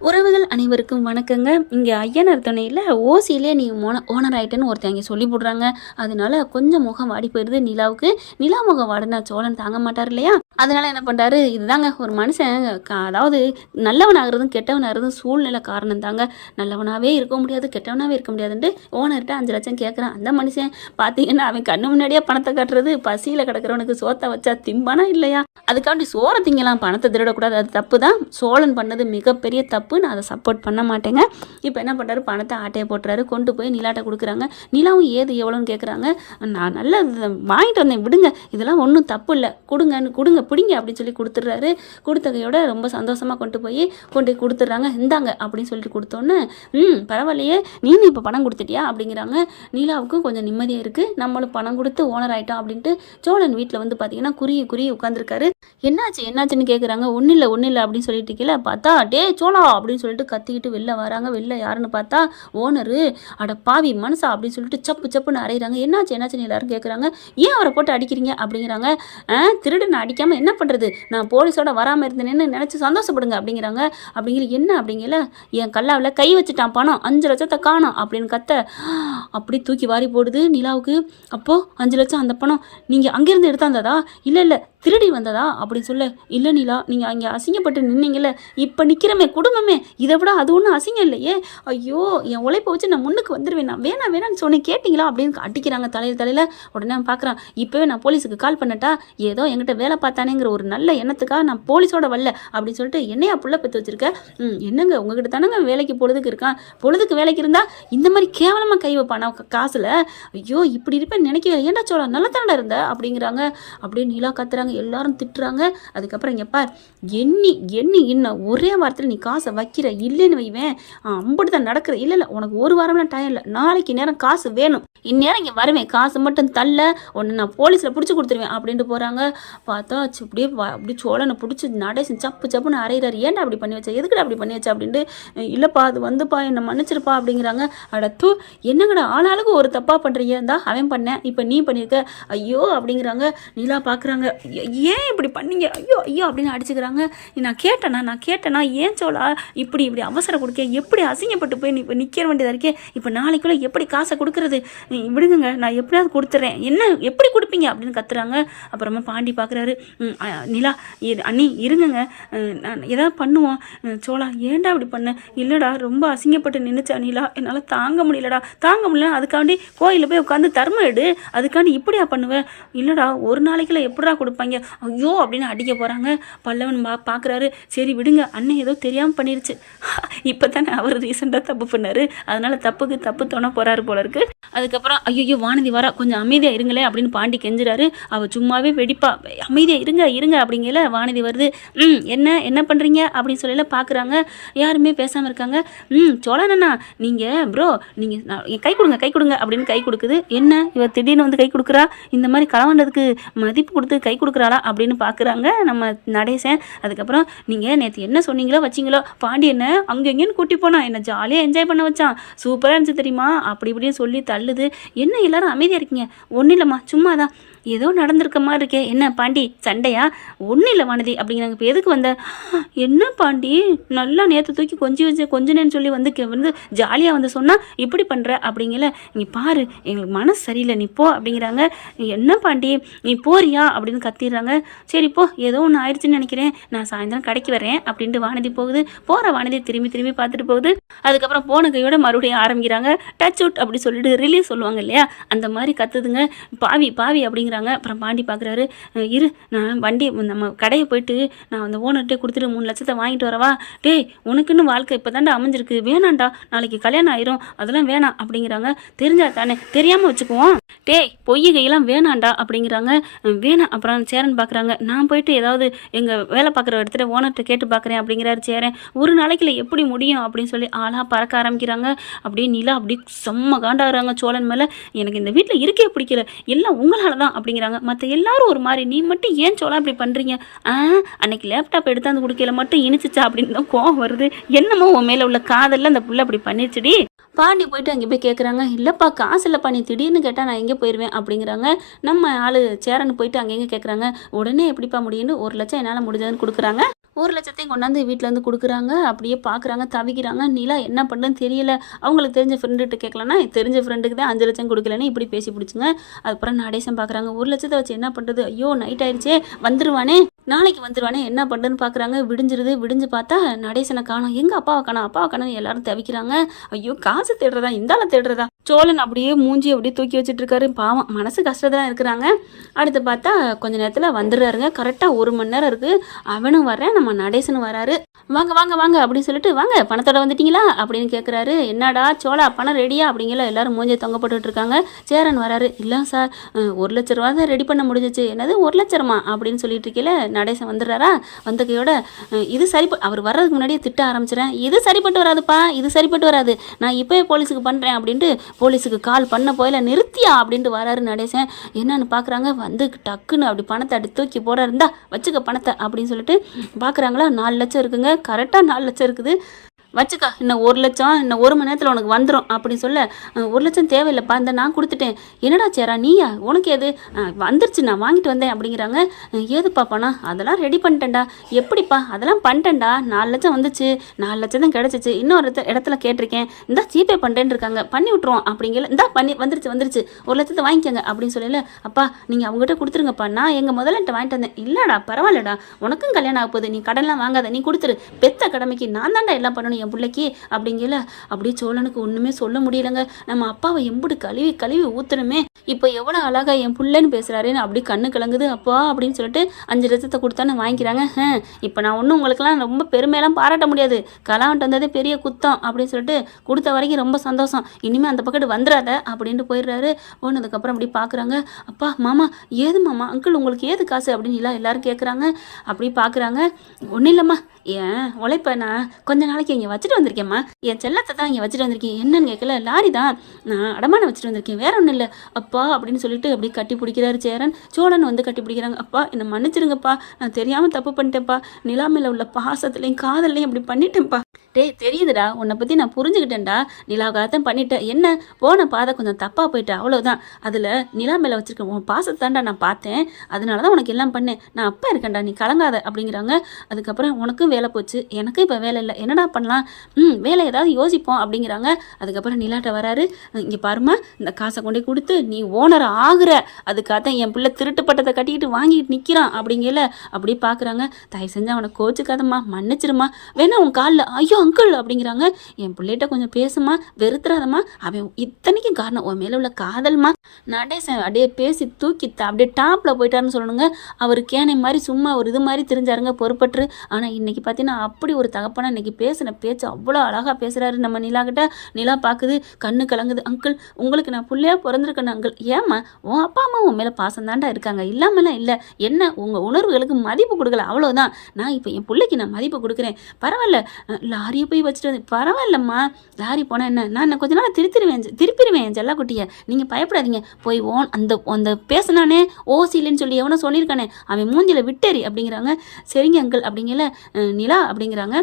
உறவுகள் அனைவருக்கும் வணக்கங்க. இங்கே ஐயனார் துணையில் ஓசியிலே நீ ஓனர் ஆகிட்டேன்னு ஒருத்தன் இங்கே சொல்லி போடுறாங்க. அதனால கொஞ்சம் முகம் வாடி போயிடுது நிலாவுக்கு. நிலா முகம் வாடினா சோழன் தாங்க மாட்டார் இல்லையா? அதனால என்ன பண்ணுறாரு, இதுதாங்க ஒரு மனுஷன் அதாவது நல்லவன் ஆகுறதும் கெட்டவன் ஆகுறதும் சூழ்நிலை காரணம் தாங்க. நல்லவனாகவே இருக்க முடியாது, கெட்டவனாகவே இருக்க முடியாதுன்ட்டு ஓனர்கிட்ட 5 லட்சம் கேட்குறான். அந்த மனுஷன் பார்த்தீங்கன்னா அவன் கண்ணு முன்னாடியே பணத்தை காட்டுறது. பசியில் கிடக்கிறவனுக்கு சோத்தை வச்சா திம்பானா இல்லையா? அதுக்காண்டி சோறை திங்கலாம், பணத்தை திருடக்கூடாது, அது தப்பு தான். சோழன் பண்ணது மிகப்பெரிய தப்பு. நான் அதை சப்போர்ட் பண்ண மாட்டேங்க. இப்போ என்ன பண்ணுறாரு, பணத்தை ஆட்டையை போட்டுறாரு, கொண்டு போய் நிலாட்ட கொடுக்குறாங்க. நிலாவும் ஏது எவ்வளோன்னு கேட்குறாங்க. நான் நல்லா வாங்கிட்டு வந்தேன், விடுங்க, இதெல்லாம் ஒன்றும் தப்பு இல்லை, கொடுங்க பிடிங்க அப்படின்னு சொல்லி கொடுத்துட்றாரு. கொடுத்தகையோட ரொம்ப சந்தோஷமாக கொண்டு கொடுத்துட்றாங்க. இந்தாங்க அப்படின்னு சொல்லிட்டு கொடுத்தோன்னே, பரவாயில்லையே, நீனும் இப்போ பணம் கொடுத்துட்டியா அப்படிங்கிறாங்க. நிலாவுக்கும் கொஞ்சம் நிம்மதியாக இருக்குது, நம்மளும் பணம் கொடுத்து ஓனர் ஆகிட்டோம் அப்படின்ட்டு. சோழன் வீட்டில் வந்து பார்த்தீங்கன்னா குறுகி உட்காந்துருக்காரு. என்னாச்சுன்னு கேட்குறாங்க. ஒன்றும் இல்லை அப்படின்னு சொல்லிட்டு இருக்கல, பார்த்தா டே சோழா அப்படின்னு சொல்லிட்டு கத்திக்கிட்டு வெளில வராங்க. வெளில யாருன்னு பார்த்தா ஓனரு. அட பாவி மனசா அப்படின்னு சொல்லிட்டு சப்புன்னு அரைகிறாங்க. என்னாச்சுன்னு எல்லாரும் கேட்குறாங்க. ஏன் அவரை போட்டு அடிக்கிறீங்க அப்படிங்கிறாங்க. திருடனை அடிக்காமல் என்ன பண்ணுறது, நான் போலீஸோட வராமல் இருந்தேன்னு நினச்சி சந்தோஷப்படுங்க அப்படிங்கிறாங்க. என்ன அப்படிங்கல, என் கல்லாவில் கை வச்சுட்டான், பணம் 5 லட்சத்தை காணோம் அப்படின்னு கத்த. அப்படி தூக்கி வாரி போடுது நிலாவுக்கு. அப்போது 5 லட்சம் அந்த பணம் நீங்கள் அங்கேருந்து எடுத்தாந்ததா? இல்லை திருடி வந்ததா அப்படின்னு சொல்ல. இல்லை நிலா, நீங்கள் அங்கே அசிங்கப்பட்டு நின்னீங்கல்ல, இப்போ நிற்கிறமே குடும்பமே, இதை விட அது ஒன்றும் அசிங்கம் இல்லையே. ஐயோ, என் உழைப்பை வச்சு நான் முன்னுக்கு வந்துடுவேன், நான் வேணான்னு சொன்னேன், கேட்டிங்களா அப்படின்னு அடிக்கிறாங்க தலையில். உடனே நான் பார்க்குறான், இப்போவே நான் போலீஸுக்கு கால் பண்ணட்டா? ஏதோ என்கிட்ட வேலை பார்த்தானேங்கிற ஒரு நல்ல எண்ணத்துக்காக நான் போலீஸோட வரல அப்படின்னு சொல்லிட்டு, என்னையா புள்ள பெற்று வச்சிருக்க? என்னங்க உங்ககிட்ட தானங்க வேலைக்கு பொழுதுக்கு இருக்கான், பொழுதுக்கு வேலைக்கு இருந்தால் இந்த மாதிரி கேவலமாக கை வைப்பானா காசில்? ஐயோ, இப்படி இருப்பேன்னு நினைக்கவே, ஏன்டா சோழா நல்லா தானடா இருந்த அப்படிங்கிறாங்க. அப்படியே நிலா கத்துறாங்க, எல்லாரும் திட்டுறாங்க. அதுக்கப்புறம் இங்கே பார், எண்ணி இன்னும் ஒரே வாரத்தில் நீ காசை வைக்கிற, இல்லைன்னு வைவேன் அம்பட்டு தான் நடக்கிற. இல்லை உனக்கு ஒரு வாரம்லாம் டைம் இல்லை, நாளைக்கு நேரம் காசு வேணும், இந்நேரம் இங்கே வருவேன், காசு மட்டும் தள்ள உன்னை நான் போலீஸில் பிடிச்சி கொடுத்துருவேன் அப்படின்ட்டு போகிறாங்க. பார்த்தா அப்படியே சோழனை பிடிச்சி நடேசன் சப்புன்னு அரைகிறாரு. ஏன்டா அப்படி பண்ணி வச்சா, எதுக்குடா அப்படி பண்ணி வச்சா அப்படின்ட்டு. இல்லைப்பா, அது வந்துப்பா, என்னை மன்னிச்சிருப்பா அப்படிங்கிறாங்க. அடத்து, என்னங்கடா ஆளாளுக்கு ஒரு தப்பாக பண்ணுறீங்க, இருந்தா அவன் பண்ணேன், இப்போ நீ பண்ணியிருக்க, ஐயோ அப்படிங்கிறாங்க. நிலா பார்க்குறாங்க, ஏன் இப்படி பண்ணீங்க, ஐயோ அப்படின்னு அடிச்சுக்கிறாங்க. நான் கேட்டேனா ஏன் சோழா இப்படி அவசரம் கொடுக்க, எப்படி அசிங்கப்பட்டு போய் நீ இப்போ நிற்க வேண்டியதாக இருக்கே, இப்போ நாளைக்குள்ளே எப்படி காசை கொடுக்குறது, விடுங்க, நான் எப்படியாவது கொடுத்துட்றேன், என்ன எப்படி கொடுப்பீங்க அப்படின்னு கத்துறாங்க. அப்புறமா பாண்டி பார்க்குறாரு. நிலா அண்ணி இருங்கங்க, நான் எதாவது பண்ணுவோம். சோழா ஏன்டா இப்படி பண்ண? இல்லைடா, ரொம்ப அசிங்கப்பட்டு நின்றுச்சா நிலா, என்னால் தாங்க முடியல, அதுக்காண்டி கோயிலில் போய் உட்காந்து தர்மம் எடு, அதுக்காண்டி இப்படியா பண்ணுவேன்? இல்லைடா, ஒரு நாளைக்குள்ள எப்படா கொடுப்பாங்க, ஐயோ அப்படின்னு அடிக்க போகிறாங்க. பல்லவன் பார்க்குறாரு. சரி விடுங்க, அண்ணன் ஏதோ தெரியாமல் பண்ணிருச்சு, இப்போ தானே அவர் ரீசெண்டாக தப்பு பண்ணார், அதனால் தப்பு தோண போகிறாரு போல இருக்கு. அதுக்கப்புறம் ஐயோ வானதி வரா, கொஞ்சம் அமைதியாக இருங்களே அப்படின்னு பாண்டி கெஞ்சுறாரு. அவள் சும்மாவே வெடிப்பா, அமைதியாக இருங்க அப்படிங்கல. வானதி வருது. என்ன பண்ணுறீங்க அப்படின்னு சொல்லல பார்க்குறாங்க. யாருமே பேசாமல் இருக்காங்க. சோழனண்ணா, நீங்கள் ப்ரோ, நீங்கள் கை கொடுங்க அப்படின்னு கை கொடுக்குது. என்ன இவ திடீர்னு வந்து கை கொடுக்குறா, இந்த மாதிரி களவாண்டதுக்கு மதிப்பு கொடுத்து கை கொடுக்குறாளா அப்படின்னு பார்க்குறாங்க நம்ம நடேசன். அதுக்கப்புறம் நீங்கள் நேற்று என்ன சொன்னீங்களோ வச்சிங்களோ, பாண்டி என்ன அங்கே எங்கேன்னு கூட்டி போனா, என்ன ஜாலியாக என்ஜாய் பண்ண வச்சான், சூப்பராக இருந்துச்சு தெரியுமா அப்படி இப்படின்னு சொல்லி தள்ளுது. என்ன எல்லாரும் அமைதியாக இருக்கீங்க? ஒன்றும் இல்லைம்மா, சும்மா தான், ஏதோ நடந்திருக்க மாதிரி இருக்கே, என்ன பாண்டி சண்டையா? ஒன்றும் இல்லை வானதி அப்படிங்கிறாங்க. இப்போ எதுக்கு வந்த? என்ன பாண்டி, நல்லா நேற்று தூக்கி கொஞ்சனேன்னு சொல்லி வந்து ஜாலியாக வந்து சொன்னால் இப்படி பண்ணுற அப்படிங்கல. நீ பாரு, எங்களுக்கு மனசு சரியில்லை, நீ போ அப்படிங்கிறாங்க. என்ன பாண்டி நீ போறியா அப்படின்னு கத்திடுறாங்க. சரி போ, ஏதோ ஒன்று ஆயிடுச்சுன்னு நினைக்கிறேன், நான் சாயந்தரம் கடைக்கு வரேன் அப்படின்ட்டு வானதி போகுது. போகிற வானதி திரும்பி பார்த்துட்டு போகுது. அதுக்கப்புறம் போன கையோட மறுபடியும் ஆரம்பிக்கிறாங்க. டச் அவுட் அப்படி சொல்லிட்டு ரிலீஸ் சொல்லுவாங்க இல்லையா, அந்த மாதிரி கத்துதுங்க. பாவி அப்படிங்கிற. அப்புறம் பாண்டி பார்க்குறாரு. இரு, நான் வண்டி நம்ம கடையை போயிட்டு நான் அந்த ஓனர்கிட்ட கொடுத்துட்டு 3 லட்சத்தை வாங்கிட்டு வரவா? டேய், உனக்குன்னு வாழ்க்கை இப்போ தாண்டா அமைஞ்சிருக்கு, வேணாண்டா, நாளைக்கு கல்யாணம் ஆயிரும், அதெல்லாம் வேணாம் அப்படிங்கிறாங்க. தெரிஞ்சா தானே, தெரியாமல் வச்சுக்குவோம், டேய் பொய்யகையெல்லாம் வேணாண்டா அப்படிங்கிறாங்க. வேணாம். அப்புறம் சேரன் பார்க்குறாங்க. நான் போயிட்டு ஏதாவது எங்கள் வேலை பார்க்குற இடத்துல ஓனர்கிட்ட கேட்டு பார்க்குறேன் அப்படிங்கிறாரு சேரன். ஒரு நாளைக்குள்ள எப்படி முடியும் அப்படின்னு சொல்லி ஆளாக பறக்க ஆரம்பிக்கிறாங்க. அப்படியே நிலா அப்படி செம்ம காண்டாகிறாங்க சோழன் மேலே. எனக்கு இந்த வீட்டில் இருக்கே பிடிக்கல, எல்லாம் உங்களால் தான் அப்படிங்கிறாங்க. மற்ற எல்லாரும் ஒரு மாதிரி, நீ மட்டும் ஏன் சோழா இப்படி பண்ணுறீங்க? அன்னைக்கு லேப்டாப் எடுத்தாந்து கொடுக்கல மட்டும் இனிச்சிச்சா அப்படின்னு தான் கோவம் வருது. என்னமோ உன் மேலே உள்ள காதலில் அந்த புள்ள அப்படி பண்ணிடுச்சுடி. பாண்டி போயிட்டு அங்கே போய் கேட்குறாங்க. இல்லைப்பா, காசு இல்லைப்பா, நீ திடீர்னு கேட்டால் நான் எங்கே போயிடுவேன் அப்படிங்கிறாங்க. நம்ம ஆள் சேரன்னு போயிட்டு அங்கெங்கே கேட்குறாங்க. உடனே எப்படிப்பா முடியும்னு 1 லட்சம் என்னால் முடிஞ்சதுன்னு கொடுக்குறாங்க. 1,00,000 கொண்டாந்து வீட்டில் வந்து கொடுக்குறாங்க. அப்படியே பார்க்குறாங்க, தவிக்கிறாங்க. நிலா என்ன பண்ணுறதுன்னு தெரியல. அவங்களுக்கு தெரிஞ்ச ஃப்ரெண்டுகிட்ட கேட்கலன்னா, தெரிஞ்ச ஃப்ரெண்டுக்கு தான் 5,00,000 கொடுக்கலன்னு இப்படி பேசி பிடிச்சுங்க. அதுக்கப்புறம் நடேசன் பார்க்குறாங்க, 1,00,000 வச்சு என்ன பண்ணுறது? ஐயோ நைட் ஆயிடுச்சே, வந்துருவானே, நாளைக்கு வந்துருவானே, என்ன பண்ணுறதுன்னு பார்க்குறாங்க. விடிஞ்சிருது. விடிஞ்சு பார்த்தா நடேசனை காணோம். எங்கள் அப்பாவை காணோம் எல்லாரும் தவிக்கிறாங்க. ஐயோ காசு தேடுறதா, இந்தால தேடுறதா? சோழன் அப்படியே மூஞ்சி அப்படியே தூக்கி வச்சுட்டு இருக்காரு. பாவம் மனசு கஷ்டத்தான் இருக்கிறாங்க. அடுத்து பார்த்தா கொஞ்ச நேரத்தில் வந்துடுறாருங்க. கரெக்டாக 1 மணி நேரம் இருக்குது. அவனும் வர்றேன், நம்ம நடேசனும் வராரு. வாங்க வாங்க வாங்க அப்படின்னு சொல்லிட்டு, வாங்க பணத்தோட வந்துட்டீங்களா அப்படின்னு கேட்குறாரு. என்னடா சோழா பணம் ரெடியா அப்படிங்கிற எல்லாரும் மூஞ்சியை தொங்க போட்டுட்டு இருக்காங்க. சேரன் வராரு. இல்லை சார் 1,00,000 ரூபா தான் ரெடி பண்ண முடிஞ்சிச்சு. என்னது 1,00,000மா அப்படின்னு சொல்லிட்டு இருக்கீல. நடேசன் வந்துடுறாரா. வந்த கையோட இது அவர் வர்றதுக்கு முன்னாடியே திட்ட ஆரம்பிச்சிடறேன். இது சரிப்பட்டு வராதுப்பா, இது சரிப்பட்டு வராது, நான் இப்போயே போலீஸுக்கு பண்ணுறேன் அப்படின்ட்டு போலீஸுக்கு கால் பண்ண போயில நிறுத்தியா அப்படின்ட்டு வராரு நடேசன். என்னன்னு பார்க்குறாங்க. வந்து டக்குன்னு அப்படி பணத்தை அப்படி தூக்கி போட இருந்தா வச்சுக்க பணத்தை அப்படின்னு சொல்லிட்டு பார்க்குறாங்களா. 4 லட்சம் இருக்குங்க. கரெக்டாக 4 லட்சம் இருக்குது. வச்சுக்கா, இன்னும் 1,00,000 இன்னும் 1 மணி நேரத்தில் உனக்கு வந்துடும் அப்படின்னு சொல்ல, 1,00,000 தேவையில்லைப்பா, இந்த நான் கொடுத்துட்டேன். என்னடா சேரா நீயா, உனக்கு எது? வந்துருச்சு, நான் வாங்கிட்டு வந்தேன் அப்படிங்கிறாங்க. ஏதுப்பா பணம்? அதெல்லாம் ரெடி பண்ணிட்டேன்டா. எப்படிப்பா? அதெல்லாம் பண்ணிட்டேன்டா. 4 லட்சம் வந்துச்சு, 4 லட்சம் தான் கிடச்சிச்சு. இன்னொரு இடத்துல கேட்டிருக்கேன், இந்தா ஜிபே பண்ணுறேன்னு இருக்காங்க, பண்ணி விட்ருவோம் அப்படிங்கிற. இந்தா பண்ணி வந்துருச்சு 1,00,000 வாங்கிக்கோங்க அப்படின்னு சொல்லல. அப்பா நீங்கள் அவங்ககிட்ட கொடுத்துருங்கப்பா, நான் எங்கள் முதல்ல வாங்கிட்டு வந்தேன். இல்லைடா பரவாயில்லடா, உனக்கும் கல்யாணம் ஆக போகுது, நீ கடன்லாம் வாங்காத, நீ கொடுத்துரு, பெத்த கடமைக்கு நான் தான்டா எல்லாம் பண்ணணும் என் பிள்ளைக்கு அப்படிங்கல. அப்படியே சோழனுக்கு ஒன்றுமே சொல்ல முடியலங்க. நம்ம அப்பாவை எம்புடு கழுவி கழுவி ஊற்றணுமே, இப்போ எவ்வளோ அழகா என் பிள்ளைன்னு பேசுகிறாருன்னு அப்படி கண்ணு கலங்குது. அப்பா அப்படின்னு சொல்லிட்டு 5 லட்சத்தை கொடுத்தானு வாங்கிக்கிறாங்க. இப்போ நான் ஒன்றும் உங்களுக்கெல்லாம் ரொம்ப பெருமையெல்லாம் பாராட்ட முடியாது, கலாவன்ட்டு வந்ததே பெரிய குத்தம் அப்படின்னு சொல்லிட்டு கொடுத்த வரைக்கும் ரொம்ப சந்தோஷம், இனிமேல் அந்த பக்கத்து வந்துடாத அப்படின்ட்டு போயிடுறாரு. போனதுக்கப்புறம் அப்படி பார்க்குறாங்க. அப்பா மாமா ஏது மாமா, அங்கிள் உங்களுக்கு ஏது காசு அப்படின்னு எல்லாரும் கேட்குறாங்க. அப்படி பார்க்குறாங்க. ஒன்றும் இல்லைம்மா, ஏன் உழைப்ப நான் கொஞ்ச நாளைக்கு இங்கே வச்சுட்டு வந்திருக்கேம்மா, என் செல்லத்தை தான் இங்கே வச்சுட்டு வந்திருக்கேன். என்னன்னு கேட்கல, லாரி தான் நான் அடமான வச்சுட்டு வந்திருக்கேன், வேற ஒன்றும் இல்லை அப்பா அப்படின்னு சொல்லிட்டு அப்படி கட்டி பிடிக்கிறாரு சேரன். சோழன் வந்து கட்டி பிடிக்கிறாங்க. அப்பா என்னை மன்னிச்சிருங்கப்பா, நான் தெரியாமல் தப்பு பண்ணிட்டேன்ப்பா, நிலாமையில் உள்ள பாசத்துலையும் காதல்லையும் அப்படி பண்ணிட்டேன்ப்பா. டேய் தெரியுதுடா, உன்னை பற்றி நான் புரிஞ்சுக்கிட்டேன்டா, நிலாவுக்காகத்தான் பண்ணிட்டேன், என்ன போன பாதை கொஞ்சம் தப்பாக போயிட்டு அவ்வளோதான், அதில் நிலா மேலே வச்சுருக்கேன் உன் பாசத்தாண்டா நான் பார்த்தேன், அதனால தான் உனக்கு எல்லாம் பண்ணேன், நான் அப்பா இருக்கேன்டா, நீ கலங்காத அப்படிங்கிறாங்க. அதுக்கப்புறம் உனக்கும் வேலை போச்சு, எனக்கு இப்போ வேலை இல்லை, என்னடா பண்ணலாம், வேலை ஏதாவது யோசிப்போம் அப்படிங்கிறாங்க. அதுக்கப்புறம் நிலாட்ட வராரு. இங்கே பாருமா, இந்த காசை கொண்டே கொடுத்து நீ ஓனர் ஆகுற, அதுக்காகத்தான் என் பிள்ளை திருட்டு பட்டத்தை கட்டிக்கிட்டு வாங்கிட்டு நிற்கிறான் அப்படிங்கல. அப்படியே பார்க்குறாங்க. தயவு செஞ்சு அவனை கோச்சுக்காதம்மா, மன்னிச்சிருமா, வேணா உன் காலில். ஐயோ அங்கிள் அப்படிங்கிறாங்க. என் பிள்ளைகிட்ட கொஞ்சம் பேசுமா, வெறுத்துறாதம்மா, அவன் இத்தனைக்கும் காரணம் உன் மேலே உள்ள காதல்மா. நடேசன் அப்படியே பேசி தூக்கி அப்படியே டாப்பில் போயிட்டாருன்னு சொல்லணுங்க. அவர் கேனை மாதிரி சும்மா ஒரு இது மாதிரி தெரிஞ்சாருங்க பொறுப்பற்று. ஆனால் இன்னைக்கு பார்த்தீங்கன்னா அப்படி ஒரு தகப்பனா இன்னைக்கு பேசின பேச்சு அவ்வளோ அழகாக பேசுகிறாரு நம்ம நிலா கிட்ட. நிலா பார்க்குது, கண்ணு கலங்குது. அங்கிள் உங்களுக்கு நான் பிள்ளையாக பிறந்திருக்கேன் அங்கிள், ஏம்மா உன் அப்பா அம்மா உன் மேலே பாசம் தாண்டா இருக்காங்க, இல்லாமலாம் இல்லை, என்ன உங்கள் உணர்வுகளுக்கு மதிப்பு கொடுக்கல அவ்வளோதான், நான் இப்போ என் பிள்ளைக்கு நான் மதிப்பு கொடுக்குறேன், பரவாயில்ல லாரியை போய் வச்சுட்டு வந்து பரவாயில்லம்மா, லாரி போனால் என்ன, நான் கொஞ்ச நாள் திருப்பிடுவேன் என் செல்லக்குட்டியை, நீங்கள் பயப்படாதீங்க, போய் அந்த பேசினானே ஓசிலன்னு சொல்லி எவனோ சொல்லியிருக்கானே அவன் மூஞ்சில விட்டேரி அப்படிங்கிறாங்க. சரிங்க அங்கிள் அப்படிங்கல. நிலா அப்படிங்கிறாங்க.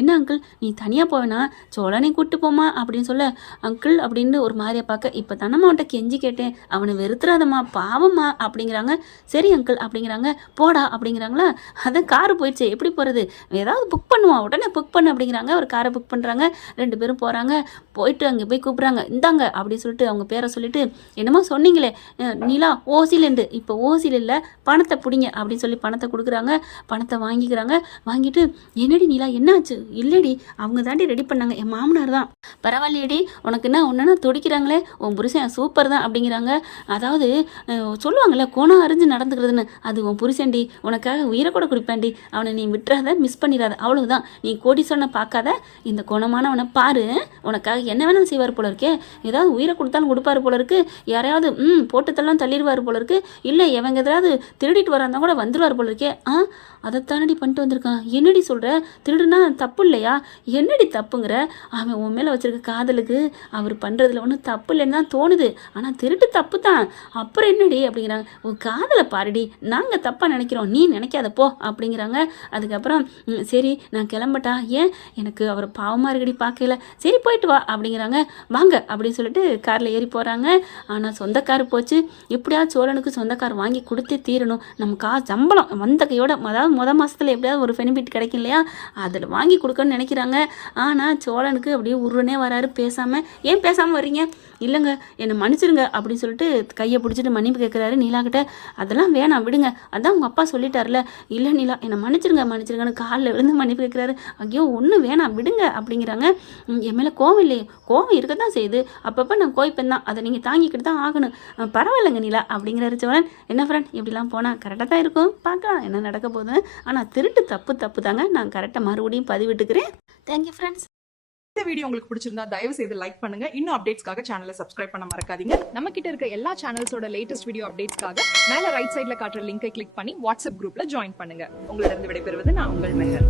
என்ன அங்கிள் நீ தனியாக போவேனா, சோழனை கூப்பிட்டு போமா அப்படின்னு சொல்ல, அங்கிள் அப்படின்னு ஒரு மாதிரியை பார்க்க, இப்போ தானம்மா அவன்கிட்ட கெஞ்சி கேட்டேன், அவனை வெறுத்துறாதம்மா பாவம்மா அப்படிங்கிறாங்க. சரி அங்கிள் அப்படிங்கிறாங்க. போடா அப்படிங்கிறாங்களா. அதான் காரு போயிடுச்சு, எப்படி போகிறது, ஏதாவது புக் பண்ணுவான், உடனே புக் பண்ணு அப்படிங்கிறாங்க. ஒரு காரை புக் பண்ணுறாங்க. 2 பேரும் போகிறாங்க. போயிட்டு அங்கே போய் கூப்பிட்றாங்க, இந்தாங்க அப்படின்னு சொல்லிட்டு அவங்க பேரை சொல்லிட்டு, என்னமோ சொன்னீங்களே நிலா ஓசிலண்டு, இப்போ ஓசில் இல்லை பணத்தை பிடிங்க அப்படின்னு சொல்லி பணத்தை கொடுக்குறாங்க. பணத்தை வாங்கிக்கிறாங்க. வாங்கிட்டு என்னடி நிலா என்னாச்சு, இல்லடி அவங்க தாண்டி ரெடி பண்ணாங்க, என் மாமனார் தான். பரவாயில்லையடி உனக்கு என்ன ஒன்றுனா துடிக்கிறாங்களே, உன் புருஷன் சூப்பர் தான் அப்படிங்கிறாங்க. அதாவது சொல்லுவாங்கள்ல கோணம் அறிஞ்சு நடந்துக்கிறதுன்னு, அது உன் புருஷன்டி, உனக்காக உயிரை கூட கொடுப்பேன்டி, அவனை நீ விட்டுறாத, மிஸ் பண்ணிடாத, அவ்வளவுதான், நீ கோடி சொன்ன பார்க்காத, இந்த குணமானவனை பாரு, உனக்காக என்ன வேணாலும் செய்வார் போல இருக்கே, ஏதாவது உயிரை கொடுத்தாலும் கொடுப்பாரு போல இருக்கு, யாரையாவது போட்டுத்தெல்லாம் தள்ளிடுவார் போல இருக்கு, இல்லை எவங்க ஏதாவது திருடிட்டு வராந்தா கூட வந்துடுவார் போல இருக்கே. அதைத்தானடி பண்ணிட்டு வந்திருக்கான். என்னடி சொல்கிற, திருடுனா தப்பு இல்லையா, என்னடி தப்புங்கிற, அவன் உன் மேலே வச்சிருக்க காதலுக்கு அவர் பண்ணுறதுல ஒன்றும் தப்பு இல்லைன்னு தான் தோணுது, ஆனால் திருட்டு தப்பு தான், அப்புறம் என்னடி அப்படிங்கிறாங்க. உன் காதலை பாருடி, நாங்கள் தப்பாக நினைக்கிறோம், நீ நினைக்காத போ அப்படிங்கிறாங்க. அதுக்கப்புறம் சரி நான் கிளம்பட்டா, ஏன் எனக்கு எனக்கு அவர் பாவமாக இருக்கடி பார்க்கல, சரி போயிட்டு வா அப்படிங்கிறாங்க. வாங்க அப்படின்னு சொல்லிட்டு காரில் ஏறி போகிறாங்க. ஆனால் சொந்த கார் போச்சு. எப்படியாவது சோழனுக்கு சொந்த கார் வாங்கி கொடுத்தே தீரணும். நம்ம சம்பளம் வந்த கையோட, அதாவது மாதத்தில் எப்படியாவது ஒரு பெனிஃபிட் கிடைக்கும் இல்லையா, அதில் வாங்கி கொடுக்கணும்னு நினைக்கிறாங்க. ஆனால் சோழனுக்கு அப்படியே உருனே வராரு பேசாமல். ஏன் பேசாமல் வர்றீங்க? இல்லைங்க என்னை மன்னிச்சிருங்க அப்படின்னு சொல்லிட்டு கையை பிடிச்சிட்டு மன்னிப்பு கேட்குறாரு நீலாக்கிட்ட. அதெல்லாம் வேணாம் விடுங்க, அதான் உங்கள் அப்பா சொல்லிட்டார்ல. இல்லை நீலா என்னை மன்னிச்சிருங்கன்னு காலில் விழுந்து மன்னிப்பு கேட்குறாரு. ஐயோ ஒன்றும் வேணாம் விடுங்க அப்படிங்கிறாங்க. என் மேலே கோவம் இல்லையே? கோவம் இருக்க தான் செய்யுது, அப்பப்போ நான் கோய்ப்பேன் தான், அதை நீங்கள் தாங்கிக்கிட்டு தான் ஆகணும். பரவாயில்லைங்க நீலா அப்படிங்கிறாரு சோழன். என்ன ஃப்ரெண்ட் இப்படிலாம் போனால் கரெக்டாக தான் இருக்கும், பார்க்கலாம் என்ன நடக்க போகுதுன்னு. ஆனால் திருட்டு தப்பு தாங்க, நான் கரெக்டாக மறுபடியும் பதிவிட்டுக்கிறேன். Thank you friends. இந்த வீடியோ உங்களுக்கு பிடிச்சிருந்தா தயவு செய்து லைக் பண்ணுங்க. இன்னும் அப்டேட்ஸ்க்காக சேனலை சப்ஸ்கிரைப் பண்ண மறக்காதீங்க. நம்ம கிட்ட இருக்க எல்லா சேனல்ஸோட லேட்டஸ்ட் வீடியோ அப்டேட்ஸ்க்காக மேல ரைட் சைடுல காட்டுற லிங்கை கிளிக் பண்ணி வாட்ஸ்அப் குரூப்ல ஜாயின் பண்ணுங்க. உங்களிடம் விடைபெறுவது நான் உங்கள் மெஹர்.